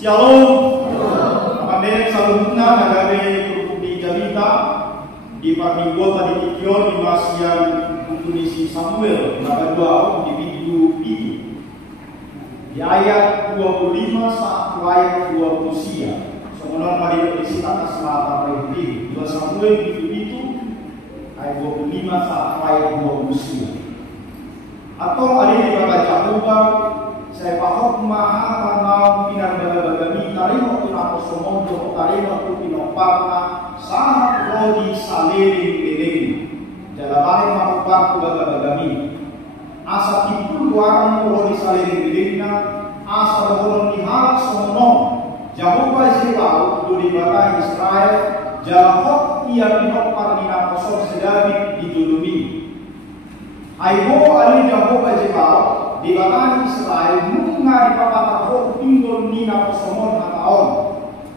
Shalom. Kapandere salunna nagare kurupudi jalita di paminggo paditikyo di masian kutunisi Samuel nabadua di video itu. Di ayat 25 sampai ayat 20 semono mari isi atas mata pribadi 2 Samuel video itu ayat 25 sampai ayat 20. Atau ada di baca coba saya pahok maha tanau pinang-bagami tarimo tunako somondo tarimo pinopana sangat rodi saliring-liring jalabahin makupak bagami asa tipul warang rodi saliring-liringna asa rohon dihalak somono Jehovah Zebau duri bata Israel jalahok ia pinopar dinakosor sedabit dijudumi aibo ali Jehovah Zebau di batan Israel bunga di papatahok pinggol nina posomon hataon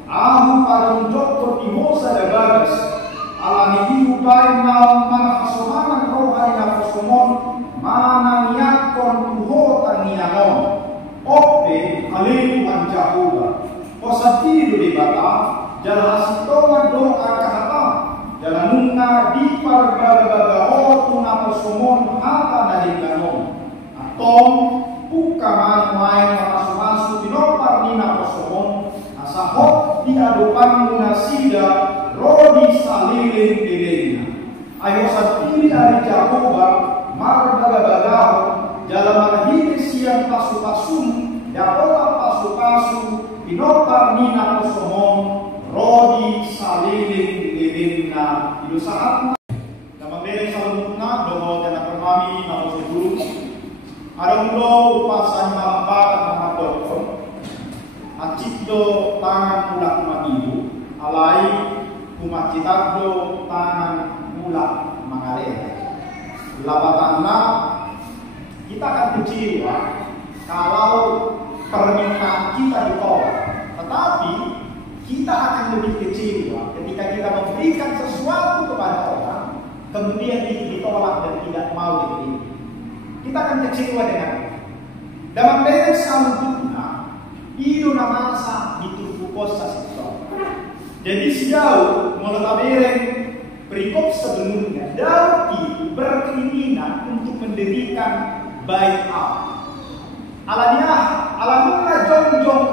ahu padong doktor di mosa da bagas alani hiupai naon mana kasomanan rohani na posomon mana niakon tuhotan nianon ope haleluhan Jehovah posatido di bata jala hasitonga doa kahata jala nunga di parbaga-baga tuna posomon hata nadingganon Tom buka main masuk dinopar nina posomon asahok diadopan munasida rodi saliling delena ayo satiri dari Jehovah marbaga-bagaho dalam marhini siang pasu-pasun daotak pasu-pasu dinopar nina posomon rodi saliling delena itu saat dalam beri salunna doho dan permami na posoguru Adong do upasan malambakan mga doktor Acik do tangan mulak matibu Alai kumacitak do tangan mulak mangalera Labatanna kita akan kecewa kalau permintaan kita ditolak Tetapi kita akan lebih kecewa ketika kita memberikan sesuatu kepada orang Kemudian ditolak dan tidak mau diterima kita akan kecewa dengan dalam beda salutuna itu namasa ditubuh kosa sektor. Jadi sejauh menetabereng perikop sebelumnya Daud itu berkeinginan untuk mendirikan bait Allah. Alhamdulillah jongjong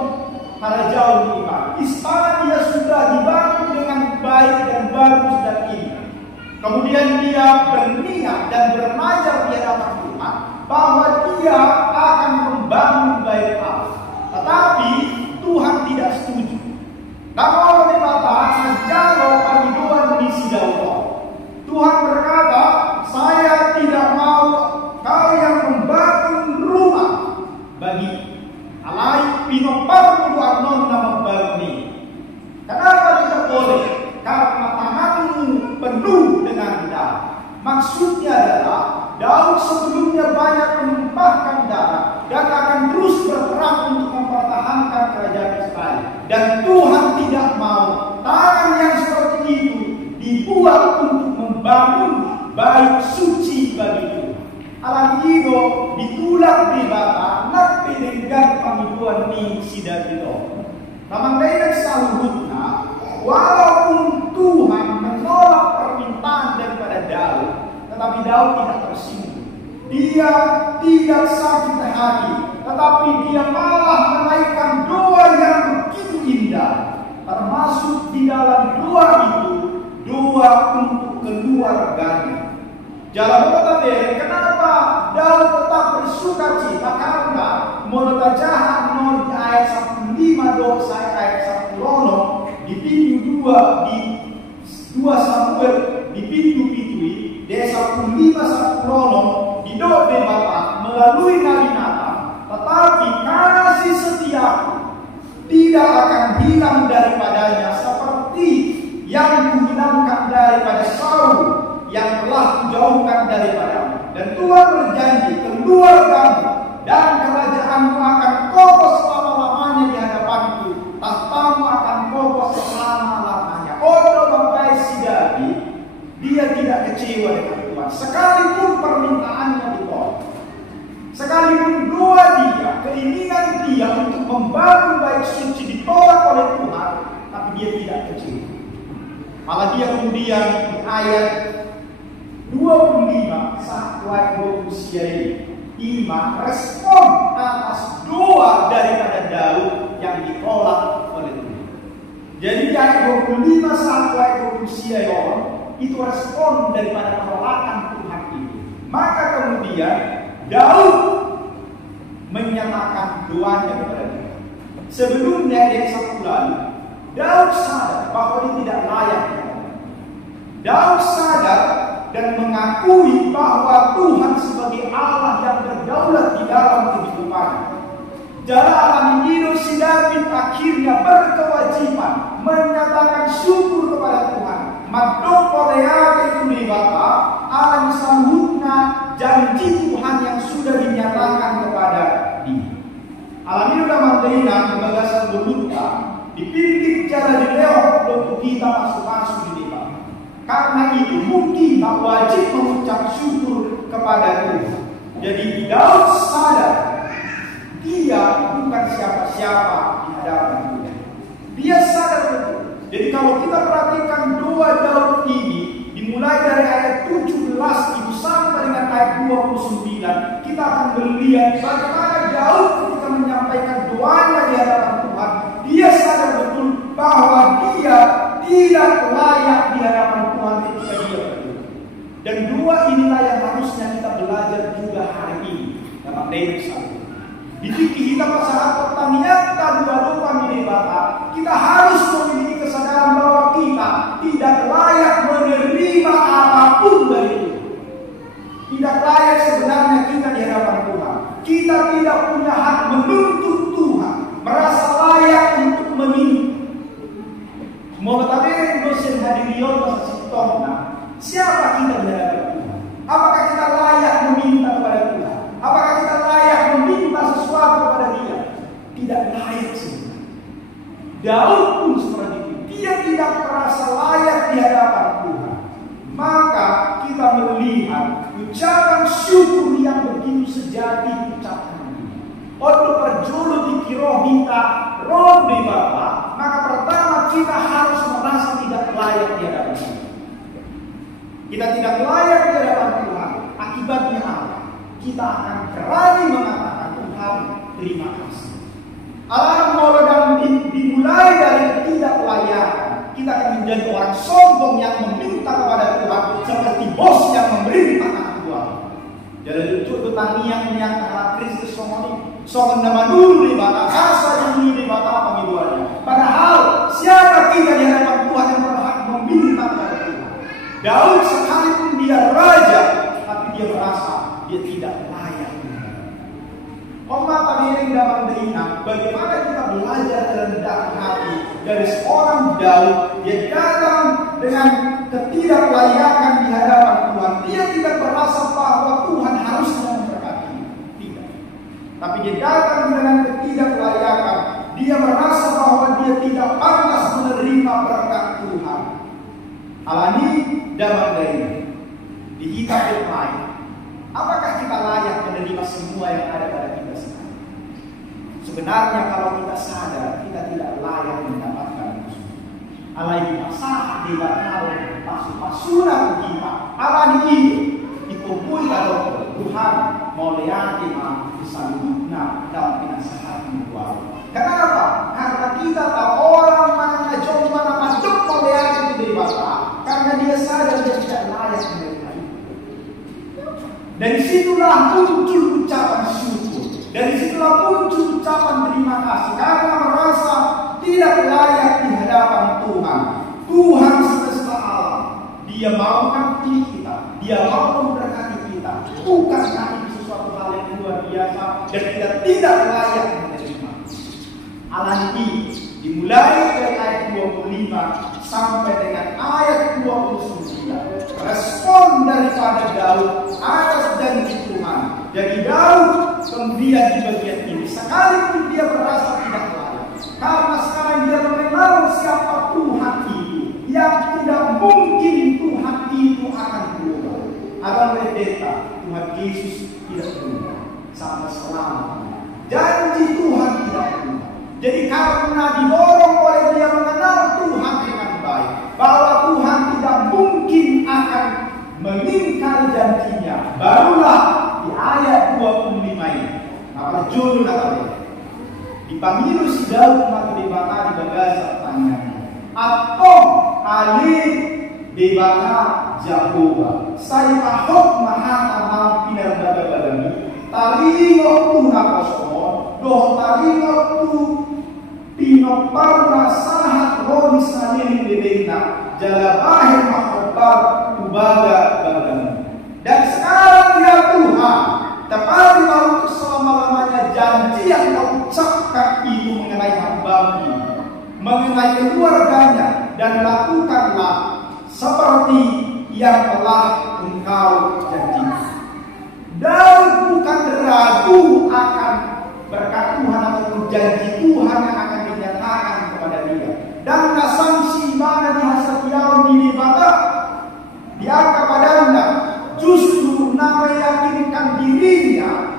para jauh di iman. Istana dia sudah dibangun dengan baik dan bagus dan indah. Kemudian dia berniat dan bermajar di hadapan Tuhan bahwa dia akan membangun bait Allah. Tetapi Tuhan tidak setuju. Kalau dikatakan jalo panggilan misi Daud. Tuhan berkata, saya tidak mau kalian membangun rumah bagi alai pinopar kudu arnon nama membangun ini. Kenapa tidak boleh? Karena tanganmu penuh dengan darah. Maksudnya adalah Daud sebelumnya banyak menumpahkan darah dan akan terus berperang untuk mempertahankan kerajaan Israel. Dan Tuhan tidak mau tangan yang seperti itu dibuat untuk membangun bait suci bagi Tuhan. Alam itu ditulak di bata nak dengan panggilan ni sidat itu. Namun dengan salutna walaupun Tuhan menolak permintaan daripada Daud, tetapi Daud tidak tersinggung. Dia tidak sakit hati, tetapi dia malah menaikkan doa yang begitu indah. Termasuk di dalam doa itu, doa untuk keluarganya. Jalan kota beri, kenapa Daud tetap bersuka cita? Karena menurut jahat non ayat 15 doa saya ayat 10 di pintu 2 di 2 Samuel di pintu pitui desa 5 Samuel di doa Bapak melalui Nabi Natan, tetapi kasih setiaku tidak akan hilang daripadanya seperti yang dihilangkan daripada Saul yang telah dijauhkan daripadamu. Dan Tuhan berjanji keluargamu dan kerajaanmu akan kokoh selama-lamanya di hadapanku, tahtamu akan kokoh selama-lamanya. Odo bangkai si David, dia tidak kecewa dengan Tuhan sekalipun permintaannya ditolak, sekalipun doa dia, keinginan dia untuk membangun bait suci Malah dia kemudian di ayat 25 sampai 25 respon atas doa daripada Daud yang ditolak oleh Tuhan. Jadi di ayat 25 sampai 29 itu respon daripada penolakan Tuhan itu. Maka kemudian Daud menyatakan doanya kepada Tuhan. Sebelumnya di ayat 1 lalu Daud sadar bahwa dia tidak layak. Daud sadar dan mengakui bahwa Tuhan sebagai Allah yang berdaulat di dalam kehidupannya. Dalam hidup si David akhirnya berkewajiban menyatakan syukur kepada Tuhan. Madoko leake itu dibata alam sambutna janji Tuhan yang sudah dinyatakan kepada dia. Alam hidup dalam dengan pembagasan berluka dipimpin cara di leok untuk kita masuk-masuk di depan. Karena itu mungkin tak wajib mengucap syukur kepada Tuhan. Jadi Daud sadar dia bukan siapa-siapa di hadapan Tuhan. Dia sadar betul. Jadi kalau kita perhatikan doa Daud ini dimulai dari ayat 17 itu sampai dengan ayat 29, kita akan melihat bagaimana Daud ketika menyampaikan doanya di hadapan Tuhan, dia sadar betul bahwa dia tidak layak di hadapan Tuhan ketika dia berdoa. Dan doa inilah yang harusnya kita belajar juga hari ini dalam David satu. Di fikih kita saat pertanian lupa milik bata, kita harus memiliki kesadaran bahwa kita tidak layak menerima apapun dari Tuhan. Tidak layak sebenarnya kita di hadapan Tuhan. Kita tidak punya hak menuntut Tuhan, merasa layak untuk meminta. Mau tetapi dosen hadirion masa sitona, siapa kita di hadapan Tuhan? Apakah kita layak meminta kepada Tuhan? Apakah kita layak meminta sesuatu kepada Dia? Tidak layak sebenarnya. Daud pun seperti itu. Dia tidak merasa layak di hadapan Tuhan. Maka kita melihat ucapan syukur yang begitu sejati ucapan ini. Untuk berjulu di kirohita roh di Bapa, maka pertama kita harus merasa tidak layak di hadapan Tuhan. Kita tidak layak di hadapan Tuhan. Akibatnya apa? Kita akan berani mengatakan Tuhan terima kasih. Alam dan dimulai dari ketidaklayakan. Kita akan menjadi orang sombong yang meminta kepada Tuhan seperti bos yang memerintahkan Tuhan. Jadi lucu petanian yang anak Kristus songon nama dulu di bata asa yang ini di bata pemiluannya. Padahal siapa kita di hadapan Tuhan yang berhak meminta kepada Tuhan? Daud sekalipun dia raja, tapi dia merasa dia tidak layak. Omat tadi dalam deringat bagaimana kita belajar rendah hati dari seorang Daud. Dia datang dengan ketidaklayakan di hadapan Tuhan. Dia tidak merasa bahwa Tuhan harusnya memberkati. Tidak. Tapi dia datang dengan ketidaklayakan. Dia merasa bahwa dia tidak pantas menerima berkat Tuhan. Alani dalam deringat di kitab yang lain. Apakah kita layak menerima semua yang ada pada kita sekarang? Sebenarnya kalau kita sadar kita tidak layak mendapatkan itu. Alai masalah di dalam pasu-pasuna kita. Alani ini dikumpul kalau Tuhan mau lihat imam disalibna dalam penasehat Tuhan. Kenapa? Karena kita tahu orang mana jom mana masuk mau lihat itu di bawah. Karena dia sadar dia tidak layak menerima. Dari situlah muncul ucapan syukur. Dari situlah muncul ucapan terima kasih. Karena merasa tidak layak di hadapan Tuhan. Tuhan semesta alam. Dia mau mengasihi kita. Dia mau memberkati kita. Bukankah itu sesuatu hal yang luar biasa dan kita tidak layak menerima. Alam ini dimulai dari ayat 25 sampai dengan ayat 29. Respon daripada Daud atas janji Tuhan. Jadi Daud kemudian di bagian ini sekalipun dia merasa tidak layak, karena sekarang dia mengenal siapa Tuhan itu, yang tidak mungkin Tuhan itu akan berubah. Ada pendeta Tuhan Yesus tidak berubah sampai selamanya. Janji Tuhan tidak berubah. Jadi karena didorong oleh dia mengenal Tuhan dengan baik, bahwa Tuhan jodoh nakal. Dipanggil si Daud maka dibaka di bagasa tangannya. Atau alih dibaka Jehovah. Saya pahok mahal pinar baga-bagami. Tarino tuna kosomon. Doh tarino tu pinoparna sahat roni sanin bebena. Jalabahir mahobar kubaga-bagami. Dan sekarang ya Tuhan, tepati waktu selama-lamanya janji yang kau ucapkan itu mengenai hamba-Mu, mengenai keluarganya, dan lakukanlah seperti yang telah Engkau janjikan. Daud bukan ragu akan berkat Tuhan atau janji Tuhan yang akan dinyatakan kepada dia. Dan nasangsi mana di hasatiau ini maka dia kepadanya justru meyakinkan dirinya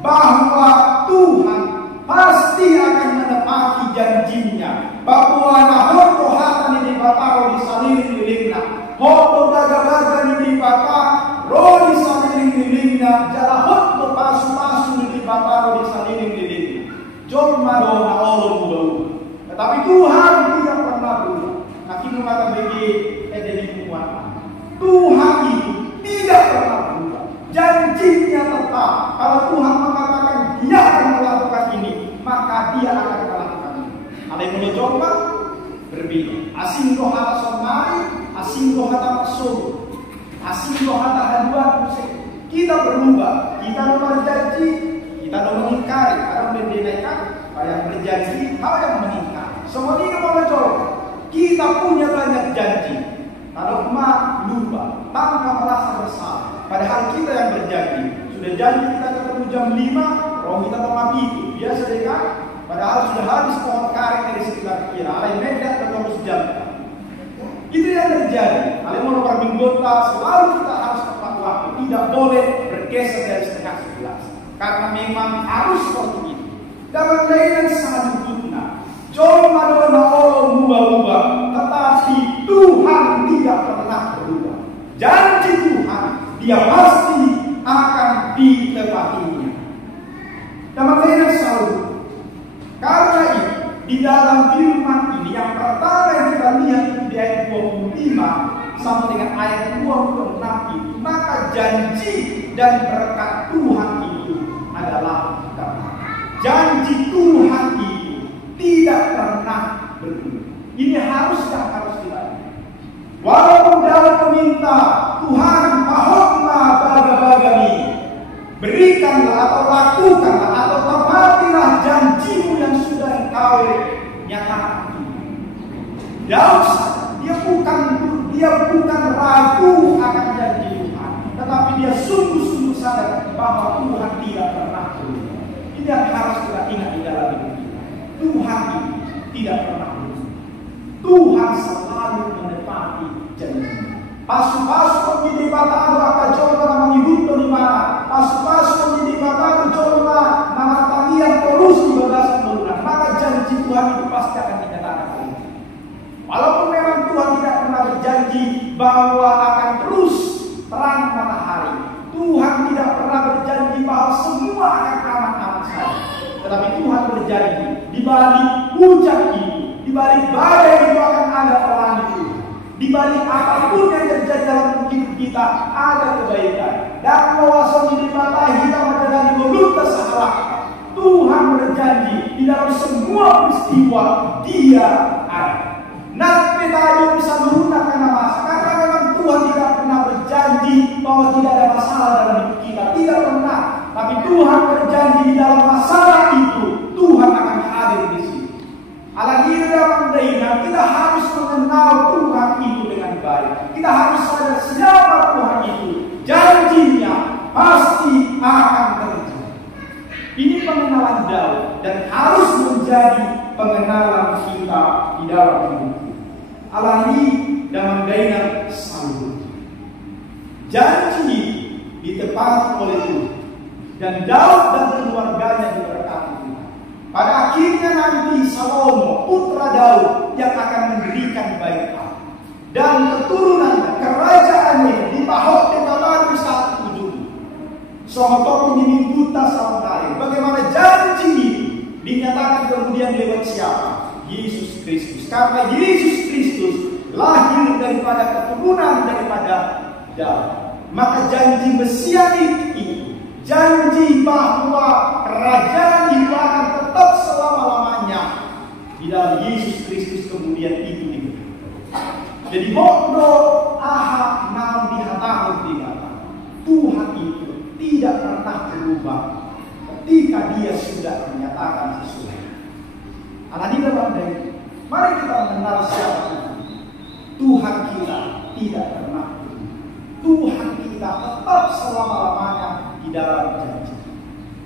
bahwa Tuhan pasti akan menepati janjinya. Bahwa nahon rohatan ini bataro di salirin lilingna, hoto gaga-gaga ini bata roh di salirin lilingna, jala hoto pasu-pasu ini bataro di salirin lilingna. Jom madona olong bau. Tetapi Tuhan tidak pernah berubah. Hakim mengatakan bagi edeni kumuatan. Tuhan itu tidak pernah berubah. Janjinya tetap. Kalau Tuhan mengatakan dia akan melakukan ini, maka dia akan melakukan ini. Ada yang mencoba berbeda. Asing roh hata somari, asing roh hata masuk, asing roh hata haduan musik. Kita berubah. Kita berjanji, kita mengingkari. Ada yang mendenaikan, ada yang berjanji, ada yang mengingkari. Semua ini mencoba. Kita punya banyak janji. Kalau emak lupa, tanpa merasa bersalah. Padahal kita yang berjanji. Sudah janji kita ketemu jam 5, roh kita tetap itu. Biasa deh kan? Padahal sudah habis pohon karet dari sekitar kita. Alai meja terus jam. Itu yang terjadi. Alai mau perminggota selalu kita harus tepat waktu. Tidak boleh bergeser dari setengah 11. Karena memang harus seperti itu. Dalam lain sangat guna. Jom madona orang ubah-ubah, tetapi Tuhan tidak pernah berubah. Janji Tuhan, dia pasti akan ditepatinya. Dan makanya selalu, karena itu di dalam firman ini yang pertama yang kita lihat di ayat 25 sampai dengan ayat 26 itu, maka janji dan berkat Tuhan itu adalah tepat. Janji Tuhan itu tidak pernah berubah. Ini harus dilakukan. Walaupun Daud meminta Tuhan pahoklah baga-bagami, berikanlah atau lakukanlah atau tepatilah janjimu yang sudah engkau nyatakan. Daud dia bukan ragu akan janji Tuhan, tetapi dia sungguh-sungguh sadar bahwa Tuhan tidak pernah berubah. Ini yang harus kita ingat di dalam hidup kita. Tuhan itu tidak pernah berubah. Tuhan selalu menepati janjinya. Pasu-pasu di batado akan coba menghidup di mana. Pasu-pasu di batado coba mengatamian terus di bagasan berulang. Maka janji Tuhan itu pasti akan dinyatakan. Walaupun memang Tuhan tidak pernah berjanji bahwa akan terus terang matahari. Tuhan tidak pernah berjanji bahwa semua akan aman-aman saja. Tetapi Tuhan berjanji di balik hujan ini, di balik badai itu akan ada pelangi itu. Di balik apapun yang terjadi dalam hidup kita ada kebaikan. Dan mewasoni di mata hitam adalah di mulut salah. Tuhan berjanji di dalam semua peristiwa Dia ada. Nanti tadi bisa menggunakan masa karena memang Tuhan tidak pernah berjanji bahwa tidak ada masalah dalam hidup kita. Tidak pernah. Tapi Tuhan berjanji di dalam masalah itu Tuhan akan hadir di sini. Alangkah dalam dina kita harus mengenal Tuhan itu dengan baik. Kita harus sadar siapa Tuhan itu. Janjinya pasti akan terjadi. Ini pengenalan Daud dan harus menjadi pengenalan kita di dalam hidup. Alangkah dalam dina sambut. Janji ditepati oleh Tuhan. Dan Daud dan keluarganya diberkati Tuhan. Pada akhirnya nanti Salomo, putra Daud yang akan mendirikan bait Allah. Dan keturunan kerajaannya dipahok di tanah saat ujung. Sohotop ini buta sama lain. Bagaimana Dinyatakan kemudian lewat siapa? Yesus Kristus. Karena Yesus Kristus lahir daripada keturunan daripada Daud, maka janji mesianik itu, janji bahwa kerajaan itu akan tetap selama-lamanya di dalam Yesus Kristus kemudian itu diberikan. Jadi modo ahad nam dihatahun dikatakan Tuhan itu tidak pernah berubah ketika Dia sudah menyatakan sesuatu. Karena di dalam dari mari kita mengenal siapa Tuhan kita tidak pernah berubah. Tuhan kita tetap selama-lamanya di dalam janji.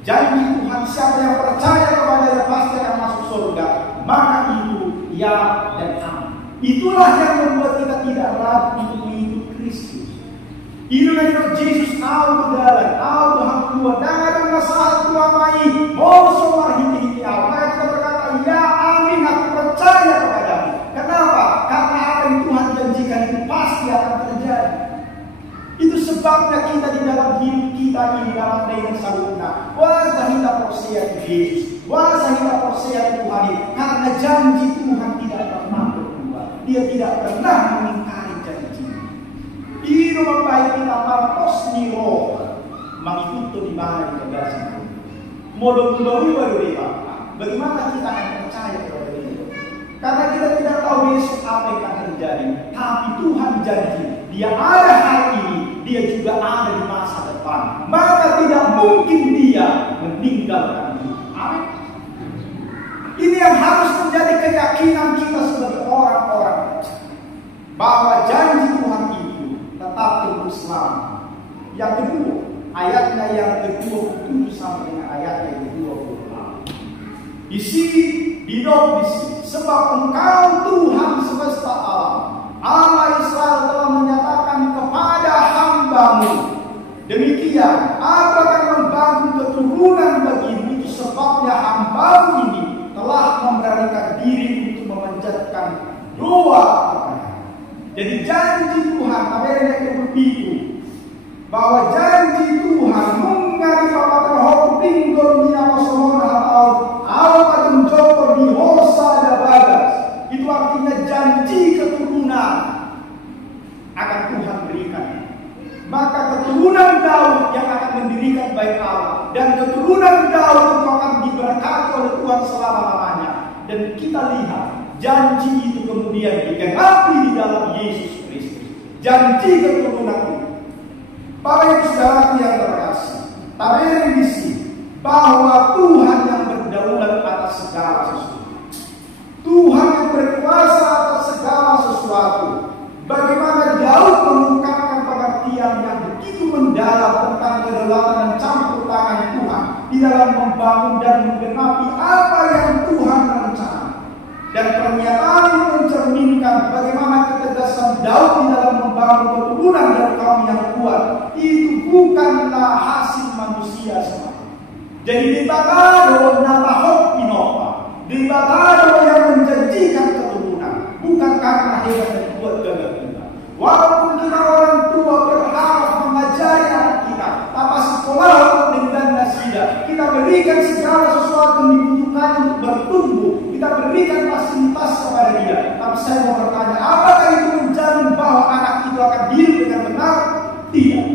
Janji Tuhan, siapa yang percaya kepadanya pasti akan masuk surga. Maka itu ya dan amin. Itulah yang membuat kita tidak ragu untuk mengikut Kristus. Inilah Yesus au dalan, au Tuhan tua, dengan masalah tua mai, mau semua hiti au. Maka kita berkata, ya amin, aku percaya kepadamu. Kenapa? Karena apa yang Tuhan janjikan itu pasti akan terjadi. Itu sebabnya kita di dalam hidup kita ini dalam dengan saluna. Wasa kita percaya di Yesus, wasa kita percaya di Tuhan ini. Karena janji Tuhan tidak pernah berubah. Dia tidak pernah mengingkari janji. Ini membaik kita partos ni roh mengikuti di mana di negara. Modal baru bagaimana kita akan percaya kepada Dia? Karena kita tidak tahu besok apa yang akan terjadi. Tapi Tuhan janji, Dia ada hari ini, Dia juga ada di masa depan. Maka tidak mungkin Dia meninggalkan kita. Amin. Ini yang harus menjadi keyakinan kita sebagai orang-orang bahwa janji Tuhan itu tetap terus selama. Yang kedua, ayatnya yang ke-27 sampai dengan ayatnya yang ke-28. Di sini, di sini, sebab Engkau Tuhan semesta alam, Allah Israel telah menyatakan kepada hamba-Mu, demikian aku akan membangun keturunan bagimu. Itu sebabnya hamba-Mu ini telah memberanikan diri untuk memanjatkan doa kepada. Jadi janji Tuhan, apa yang begitu, bahwa janji Tuhan mengari bapak terhormat pinggul minyak semua atau apa mencoba di hosa ada bagas. Itu artinya janji keturunan akan Tuhan berikan. Maka keturunan Daud yang akan mendirikan bait Allah, dan keturunan Daud itu akan diberkati oleh Tuhan selama-lamanya. Dan kita lihat janji itu kemudian digenapi di dalam Yesus Kristus. Janji keturunan itu. Bapak Ibu Saudara yang terkasih, tapi yang di sini bahwa Tuhan yang berdaulat atas segala sesuatu, Tuhan yang berkuasa atas segala sesuatu. Bagaimana Daud mengungkapkan pengertian yang begitu mendalam tentang kedaulatan dan campur tangan Tuhan di dalam membangun dan menggenapi apa yang Tuhan rencanakan. Dan pernyataan ini mencerminkan bagaimana ketegasan Daud di dalam membangun keturunan dari kaum yang kuat. Itu bukanlah hasil manusia semata. Jadi dibatado natahok inova, dibatado yang menjanjikan keturunan, bukan karena hebat dan kuat gagah kita. Walaupun kita orang tua berharap mengajari anak kita, tanpa sekolah dan nasida, kita berikan segala sesuatu yang dibutuhkan untuk bertumbuh. Kita berikan fasilitas kepada dia. Tapi saya mau bertanya, apakah itu menjamin bahwa anak itu akan hidup dengan benar? Tidak.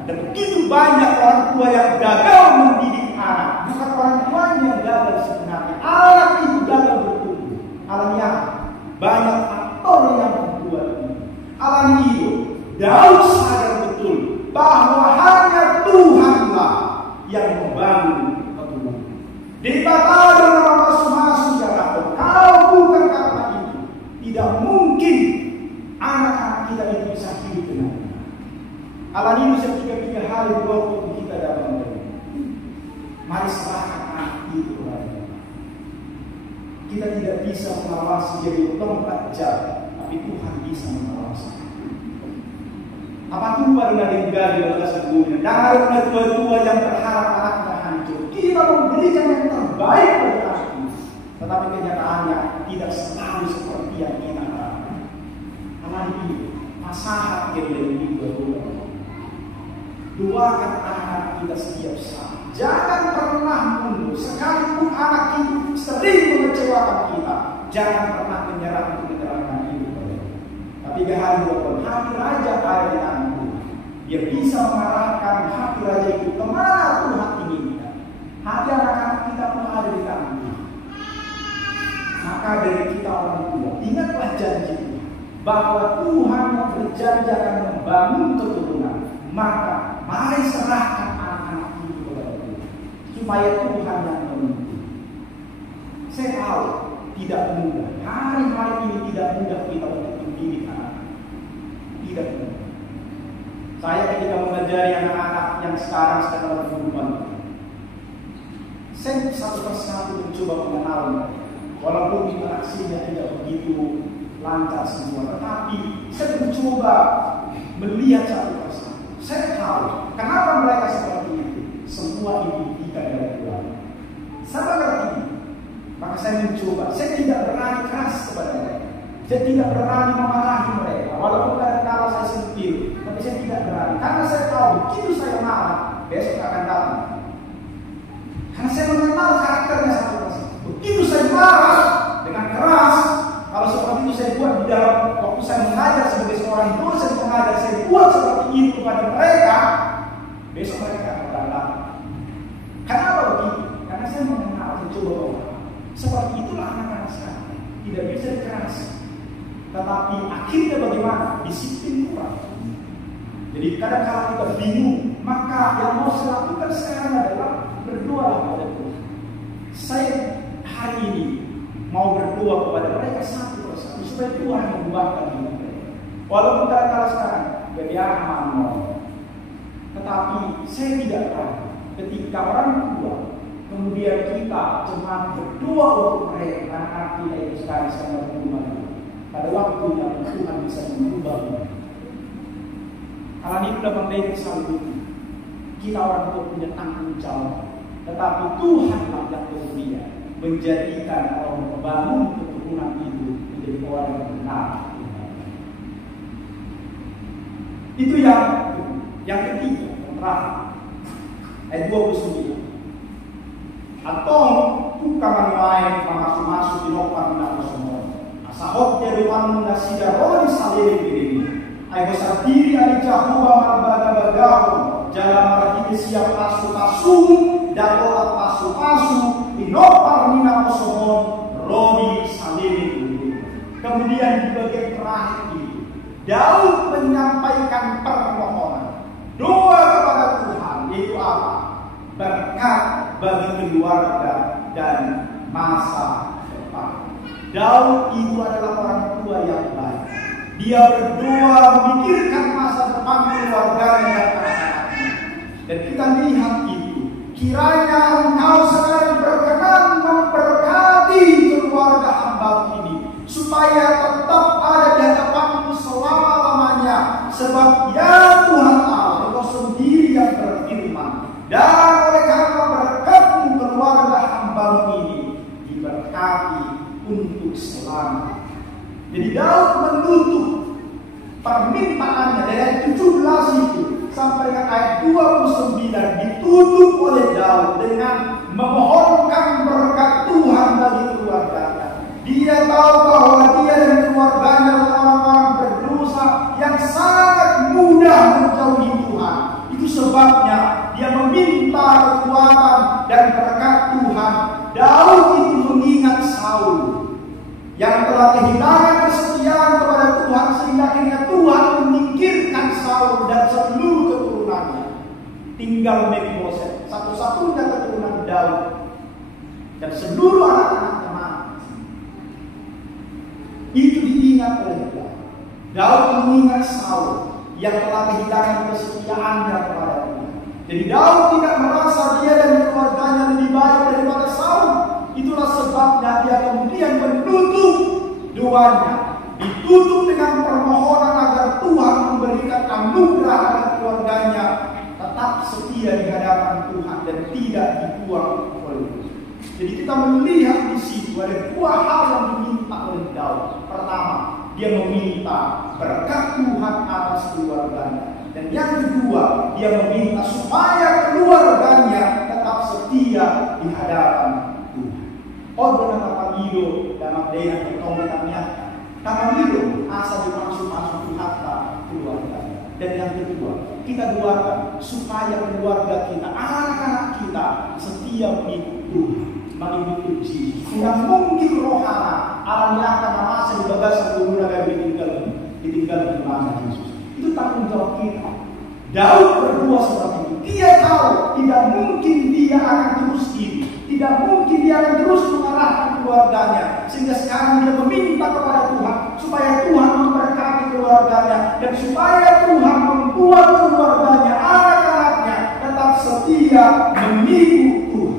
Ada begitu banyak orang tua yang gagal mendidik anak. Bukan orang tuanya yang gagal sebenarnya. Anak itu gagal bertumbuh. Alamiah. Banyak faktor yang membuat ini. Alami itu. Daud sadar betul bahwa hanya Tuhanlah yang membangun keturunan. Dibatasi dalam masuk-masuk jalan. Kalau bukan karena itu, tidak mungkin anak-anak kita itu bisa hidup dengan benar. Allah ini setiap 3 hari waktu kita dalam dunia. Mari serahkan anak itu kepada Tuhan. Kita tidak bisa mengawasi jadi 24 jam, tapi Tuhan bisa mengawasi. Apa tuh pada yang gagal pada sebelumnya? Dan ada tua-tua yang berharap anaknya hancur. Kita memberikan yang terbaik bagi anak itu, tetapi kenyataannya tidak selalu seperti yang kita harapkan. Anak itu masalah yang lebih berubah. Doakan anak kita setiap saat. Jangan pernah mundur. dulu. Sekalipun anak itu sering mengecewakan kita, jangan pernah menyerah untuk menyerahkan hidup. Tapi kehancuran hati raja ada di tangan Tuhan. Dia bisa mengarahkan hati raja itu kemana Tuhan inginkan. Hati anak-anak kita pun ada di tangan Tuhan. Maka dari kita orang tua, ingatlah janji Tuhan bahwa Tuhan yang berjanji akan membangun keturunan. Maka mari serahkan anak-anak itu kepada Tuhan, supaya Tuhan yang memimpin. Saya tahu tidak mudah. Hari-hari ini tidak mudah kita untuk mendidik anak. Tidak mudah. Saya ketika mengajari anak-anak yang sekarang sedang berhubungan, saya satu persatu mencoba mengenal mereka. Walaupun interaksinya tidak begitu lancar semua, tetapi saya mencoba melihat satu persatu. Saya tahu kenapa mereka seperti itu. Semua dididikan dari Tuhan. Sama ngerti. Maka saya mencoba. Saya tidak berani keras kepada mereka. Saya tidak berani memarahi mereka. Walaupun kadang-kadang saya sentil, tapi saya tidak berani. Karena saya tahu begitu saya marah, besok akan datang. Karena saya mengenal karakternya satu persatu. Begitu saya marah dengan keras, kalau seperti itu saya buat di dalam waktu saya mengajar sebagai seorang dosen pengajar, saya buat seperti itu kepada mereka, besok mereka akan datang. Kenapa begitu? Karena saya mengenal, mencoba bahwa seperti itulah anak-anak sekarang. Tidak bisa dikerasi. Tetapi akhirnya bagaimana? Disiplin kurang. Jadi kadang-kadang kita bingung, maka yang mau saya lakukan sekarang adalah berdoa kepada Tuhan. Saya hari ini mau berdoa kepada mereka satu persatu supaya Tuhan membuahkan hidup mereka. Walaupun kadang-kadang sekarang kebiasaan mau, tetapi saya tidak tahu ketika orang tua kemudian kita cuma berdoa untuk mereka, anak-anak kita itu sekarang berhubungan. Pada waktunya Tuhan bisa mengubah mereka. Hal ini sudah memberikan selalu kita orang tua punya tanggung jawab, tetapi Tuhanlah yang kemudian menjadikan orang membangun keturunan itu menjadi orang yang benar. Itu yang ketiga, yang terakhir, ayat 29. Atau bukan lain masuk di lokal dan semua. Asahot dari wanita nasida roli saliri diri. Ayat besar diri ali jahuwa marbaga-bagahu. Jalan marhini siap pasu-pasu dan otak pasu-pasu. Inopar mina kosomon roli saliri diri. Kemudian di bagian terakhir itu, Daud menyampaikan permohonan, doa kepada Tuhan, yaitu apa? Berkat bagi keluarga dan masa depan. Daud itu adalah orang tua yang baik. Dia berdoa memikirkan masa depan keluarganya dan anak-anaknya. Dan kita lihat itu. Kiranya engkau sekarang berkenan memberkati keluarga hamba ini, supaya tetap ada di hadapanmu selama-lamanya. Sebab ya Tuhan Allah, Engkau sendiri yang berfirman, dan oleh karena berkat-Mu keluarga hamba-Mu ini diberkati untuk selamat. Jadi Daud menutup permintaannya dari ayat 17 itu sampai dengan ayat 29 ditutup oleh Daud dengan memohonkan berkat Tuhan bagi keluarganya. Dia tahu bahwa dia dan keluarganya adalah orang-orang berdosa yang sangat mudah menjauhi Tuhan. Itu sebabnya dia meminta kekuatan dan berkat Tuhan. Daud itu mengingat Saul yang telah kehilangan kesetiaan kepada Tuhan, sehingga akhirnya Tuhan menyingkirkan Saul dan seluruh keturunannya. Tinggal Mephiboset, satu-satunya keturunan Daud, dan seluruh anak-anaknya mati. Itu diingat oleh Daud. Daud mengingat Saul yang telah kehilangan kesetiaannya kepada Tuhan. Jadi Daud tidak merasa dia dan keluarganya lebih baik daripada Saul. Itulah sebabnya dia kemudian menutup doanya, ditutup dengan permohonan agar Tuhan memberikan anugerah agar keluarganya tetap setia di hadapan Tuhan dan tidak dibuang oleh Tuhan. Jadi kita melihat di situ ada dua hal yang diminta oleh Daud. Pertama, dia meminta berkat Tuhan atas keluarganya, dan yang kedua, dia meminta supaya keluarganya tetap setia di hadapan hadapan Tuhan. Oh, dengan Pangilo dan Magdalena bertemu ternyata Pangilo asal dimaksud-maksud harta keluarga. Dan yang kedua, kita doakan supaya keluarga kita, anak-anak kita setia mengikuti Tuhan, mengikuti Yesus. Tidak mungkin rohana alamnya akan merasa di bagasan guru dan ditinggal di mana Yesus. Itu tanggung jawab kita. Daud berdua seperti itu. Dia tahu tidak mungkin dia akan terus hidup, tidak mungkin dia akan terus mengarahkan keluarganya, sehingga sekarang dia meminta kepada Tuhan supaya Tuhan memberkati keluarganya dan supaya Tuhan membuat keluarganya, anak-anaknya tetap setia mengikut Tuhan.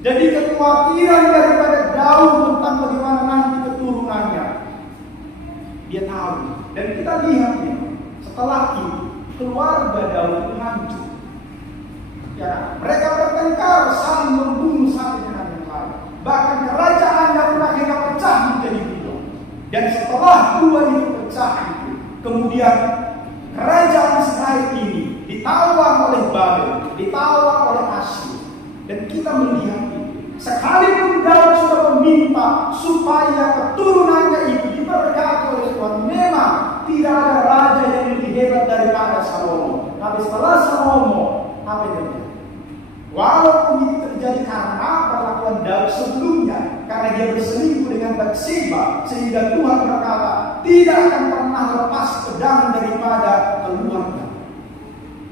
Jadi kekhawatiran daripada Daud tentang bagaimana nanti keturunannya, dia tahu. Dan kita lihat ya, setelah itu keluarga Daud itu hancur. Ya, mereka bertengkar, saling membunuh satu dengan yang lain. Bahkan kerajaannya pun akhirnya pecah menjadi dua. Dan setelah dua itu pecah itu, kemudian kerajaan Israel ini ditawan oleh Babel, ditawan oleh Asyur. Dan kita melihat itu. Sekalipun Daud sudah meminta supaya keturunannya itu diberkati oleh Tuhan, memang tidak ada raja yang lebih hebat daripada Salomo. Tapi setelah Salomo, apa yang terjadi? Walaupun itu terjadi karena perlakuan Daud sebelumnya, karena dia berselingkuh dengan Batseba, sehingga Tuhan berkata, tidak akan pernah lepas pedang daripada keluarga.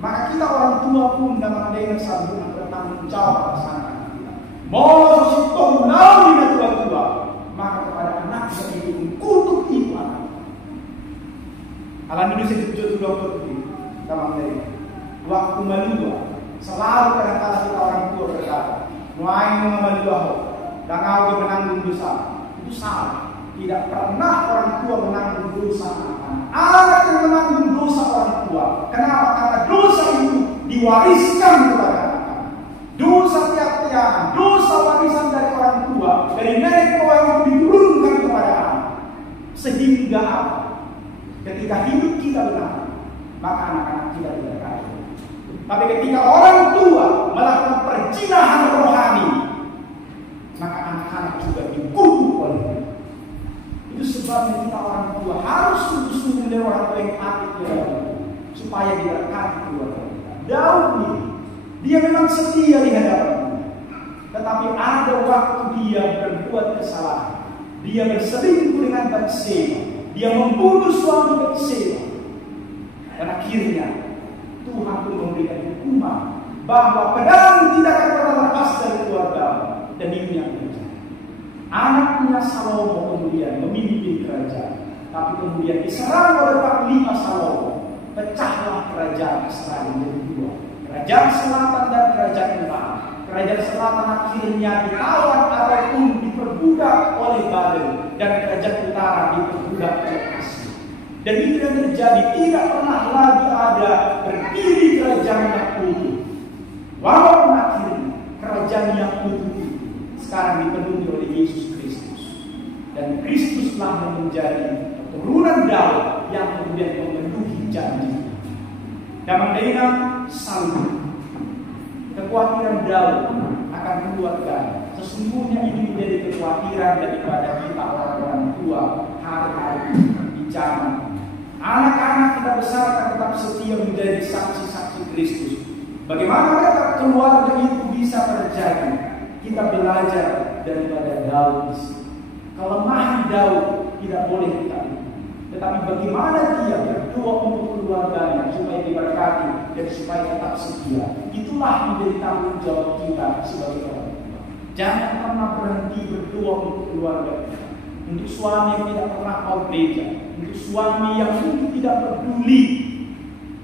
Maka kita orang tua pun dalam dengan sabun bertanggung jawab atas anak kita. Mau sitong nawi na tua-tua, maka kepada anak kita itu kutuk itu anak. Alam ini sejujur dokter itu dalam dari waktu malua. Selalu kadang-kadang kita orang tua berkata, "Muain mengamalua ho, dan kau menanggung dosa." Itu salah. Tidak pernah orang tua menanggung dosa anak-anak. Anak yang menanggung dosa orang tua. Kenapa? Karena dosa itu diwariskan kepada anak-anak. Dosa tiap-tiap, dosa warisan dari orang tua, dari nenek moyang itu diturunkan kepada anak. Sehingga apa? Ketika hidup kita benar, maka anak-anak kita tidak kaya. Tapi ketika orang tua melakukan perzinahan rohani, maka anak-anak juga dikutuk oleh Tuhan. Itu sebabnya kita orang tua harus sungguh-sungguh dari orang tua yang aktif supaya diberkati keluarga kita. Daud ini, dia memang setia di hadapan Tuhan, tetapi ada waktu dia berbuat kesalahan. Dia berselingkuh dengan Batseba, dia membunuh suami Batseba, dan akhirnya Tuhan pun memberikan hukuman bahwa pedang tidak akan pernah lepas dari keluarga, dan ini yang terjadi. Anaknya Salomo kemudian memimpin kerajaan, tapi kemudian diserang oleh panglima Salomo. Pecahlah kerajaan Israel menjadi dua, kerajaan selatan dan kerajaan utara. Kerajaan selatan akhirnya ditawan ataupun diperbudak oleh Babel, dan kerajaan utara diperbudak oleh Asyur. Dan itu yang terjadi, tidak pernah lagi ada berdiri kerajaan yang utuh. Walaupun akhirnya kerajaan yang utuh itu sekarang dipenuhi oleh Yesus Kristus. Dan Kristuslah yang menjadi keturunan Daud yang kemudian memenuhi janji. Dan dengan selalu kekhawatiran Daud akan keluarga. Sesungguhnya ini menjadi kekhawatiran daripada kita orang tua hari-hari di zaman. Anak-anak kita besarkan tetap setia menjadi saksi-saksi Kristus. Bagaimana mereka keluarga itu bisa terjadi? Kita belajar daripada Daud. Kelemahan Daud tidak boleh kita lihat, tetapi bagaimana dia berdoa untuk keluarganya supaya diberkati dan supaya tetap setia. Itulah menjadi tanggung jawab kita sebagai orang tua. Jangan pernah berhenti berdoa untuk keluarga kita. Untuk suami yang tidak pernah mau gereja, untuk suami yang mungkin tidak peduli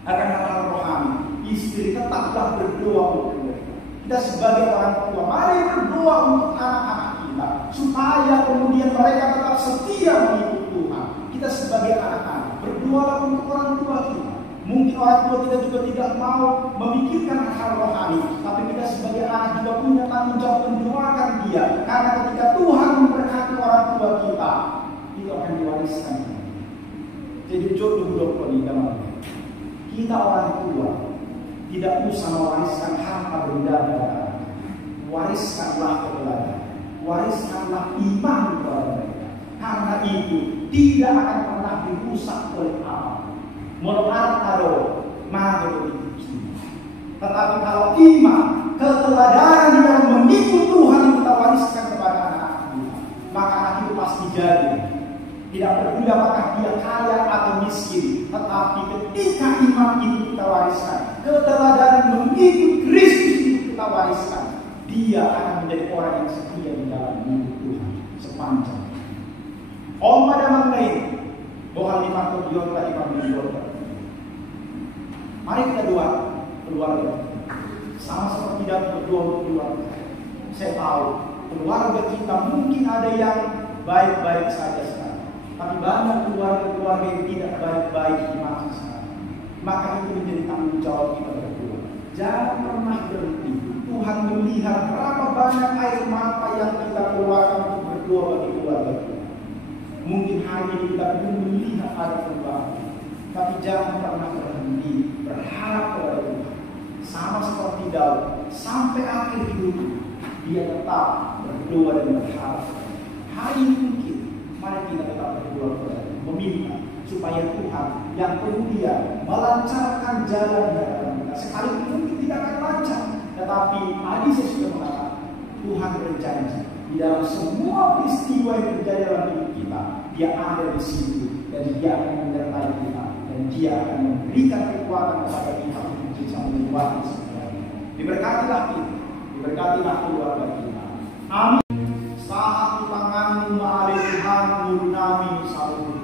akan hal-hal rohani, istri tetaplah berdoa untuk mereka. Kita sebagai orang tua, mari berdoa untuk anak-anak kita supaya kemudian mereka tetap setia mengikut Tuhan. Kita sebagai anak-anak berdoa untuk orang tua kita. Mungkin orang tua kita juga tidak mau memikirkan hal rohani, tapi kita sebagai anak juga punya tanggung jawab mendoakan dia. Karena ketika Tuhan memberkati orang tua kita, itu akan diwariskan. Jadi jodoh dalam kita orang tua tidak usah mewariskan harta benda kepada anak. wariskanlah keteladanan, wariskanlah iman kepada mereka. Karena itu tidak akan pernah dirusak oleh apa. Menurut tetapi kalau iman, keteladanan yang mengikut Tuhan yang kita wariskan kepada anak kita, maka anak itu pasti jadi. Tidak peduli apakah dia kaya atau miskin, tetapi ketika iman itu kita wariskan, keteladanan mengikut Kristus itu kita wariskan, dia akan menjadi orang yang setia di dalam hidup Tuhan sepanjang. Om ada mengenai bahwa lima tujuan tadi kami buat. Mari kita doa keluarga. Sama seperti dalam berdoa keluarga. Saya tahu keluarga kita mungkin ada yang baik-baik saja sekarang, tapi banyak keluarga-keluarga yang tidak baik-baik di masa sekarang. Maka itu menjadi tanggung jawab kita berdua. Jangan pernah berhenti. Tuhan melihat berapa banyak air mata yang kita keluarkan untuk berdoa bagi keluarga kita. Mungkin hari ini kita belum melihat ada perubahan, tapi jangan pernah berhenti berharap kepada Tuhan. Sama seperti Daud, sampai akhir hidupnya dia tetap berdoa dan berharap. Hari ini mungkin mari kita tetap berdoa kepada Tuhan, meminta supaya Tuhan yang kemudian melancarkan jalan di hadapan kita. Sekalipun mungkin tidak akan lancar, tetapi tadi saya sudah mengatakan Tuhan berjanji di dalam semua peristiwa yang terjadi dalam hidup kita, dia ada di situ dan dia akan menyertai kita dan dia akan memberikan kekuatan kepada kita untuk bisa melewati semuanya. Diberkatilah kita, diberkatilah keluarga kita. Amin. Saat tanganmu mari Tuhan nami salu.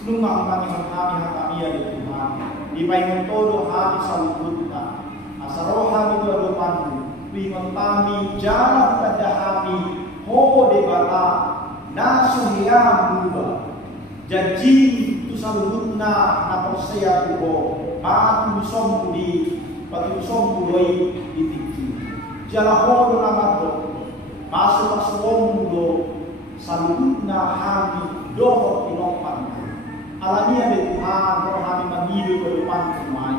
Nungah kami kami ya Tuhan. Di paingan todo kami salu kita. Asaroha itu adopanmu. Pingon kami jalan pada kami. Ho de bata nasuhiyam buba. Janji tu salutna na persaya tuho. Patu sombudi, patu sombudoi ditiki. Jalaho do namato. Masuk mudo salutna hami doho pinopan. Alania de Tuhan roh kami menghidup ke depan kumai.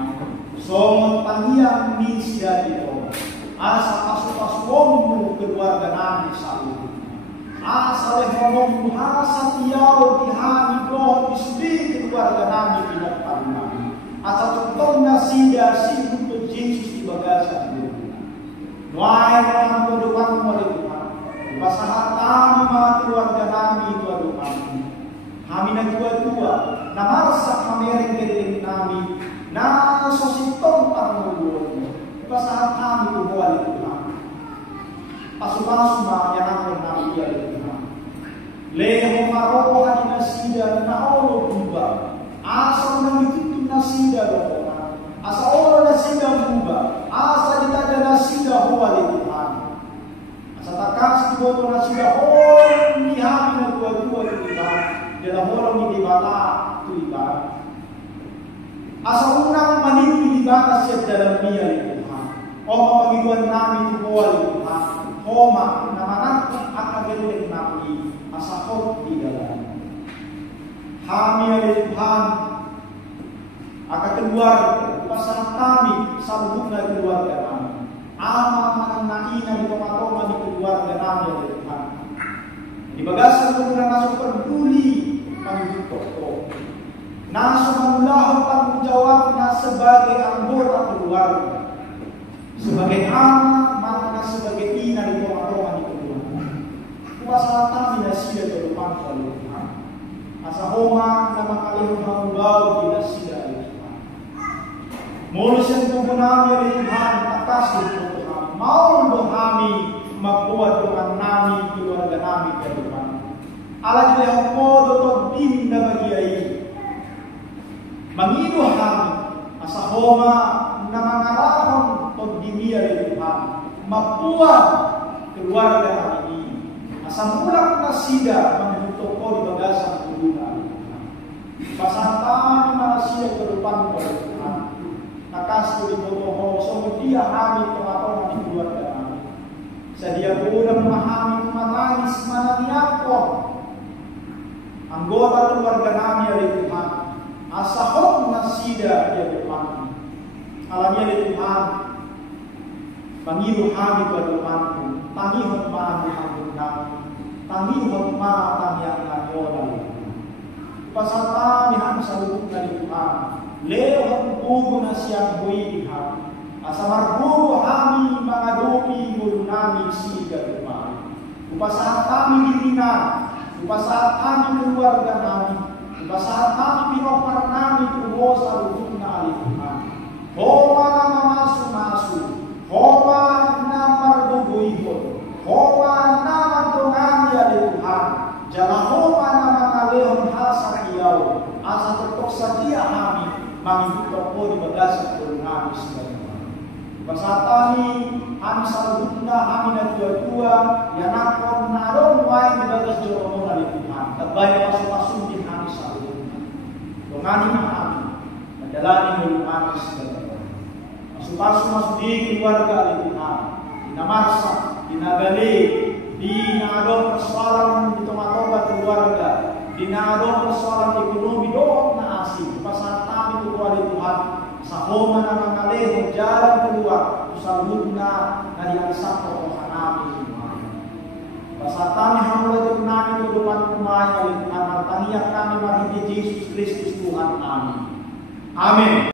Somon tangiang ni sia dito. Asa pas wongmu keluarga nami salu. Asa lehommu hasa tiao di hami doho disudi keluarga nami pinopan nami. Asa tutongna sida si untuk Yesus di bagasan diri. Nuai orang kedepan mo de Tuhan. Pasahat kami mga keluarga nami itu adupan. Kami nagdua-dua na marasa kamereng kediling nami na sositong parnulungan. Pasahat kami tubuhan ni Tuhan. Pasupasuma yan ang nami iya ni Tuhan. Leho marohan ni nasida na olo buba. Asa nang ditutup nasida doon. Asa olo nasida buba. Asa ditada nasida huwa ni Tuhan. Asa takas tubo nasida oh ni hami na dua-dua ni Tuhan. Dalam orang di bata tu ibarat. Asa unang manini di bata siya dalam dia ni Tuhan. O mapagiguan namin tu buwal ni Tuhan. Homa naman at agaling namin. Asa ko di dalam. Hami ay Tuhan. Akan keluar pasangan kami sa lubog na keluarga namin. Ama manang naina di pamatongan ni keluarga namin ay Tuhan. Di bagasan ko na nasa peduli pangituto. Nasa manulahong tanggung jawab na sebagai anggota keluarga. Sebagai anak, mana sebagai ina di pamatongan ni keluarga. Kuasa kami na siya ke depan oleh Tuhan. Asa homa na makalihong hangbao di na siya oleh Tuhan. Mula siyang tubunan niya Tuhan atas dito Tuhan. Mau kami magbuhat dengan nami keluarga nami ke depan. Ala nila ang podo to din na magiyay. Mangido kami asa homa na mangarahon to dimiya rin Tuhan. Magbuhat keluarga kami. Asa mulak na sida manghutok ko di bagasang tulunan. Pasantaan na siya ke depan ko Tuhan. Nakas ko di botoho so dia kami pengatongan di keluarga kami. Sadia ko na memahami matangis mananiyapon. Anggota keluarga kami dari Tuhan. Asahok nasida ya Tuhan. Alanya dari Tuhan. Pangilu kami kepada Tuhan. tangihon maanihang kami, tangihon matangyang nanyonan. Pasata nihan sa lubog na Tuhan, lehon bugo na siyang buwihan, asa marbugo kami mga dupi mulo namin siga Tuhan. Upasahan kami dirinan, upasahan kami keluarga namin, upasahan kami pinopar namin tumo sa lubog na Tuhan. Homa na mamasu-masu, homa na marduguihon, homa na magtungan ya Tuhan, jalahoma na makalehon sa iyaw, asa tutok sa dia kami, mangikutok po di bagasat po namin sa Tuhan. Pasatani, kami sa lubog na, kami na tua-tua, yanakon na ron, why di bagas Diyos mo na Tuhan, kabaya pasok-pasundin kami sa lubog na. Tungani na kami, madalanin mo yung kami sa Tuhan. Masuk-masuk keluarga Tuhan, dinamarsa, dinagali, dinadong persoalan di tempat keluarga, dinadong persoalan ekonomi doon na asing. Pasahan kami keluar Tuhan, sa homa na mga lehong jalan keluar, sa lubog na diagsak ko sa namin Tuhan. Pasahan kami hamula din namin tudupan kumaya, Tuhan, ang taniyak kami marindi Jesus Kristus Tuhan. Amin. Amin.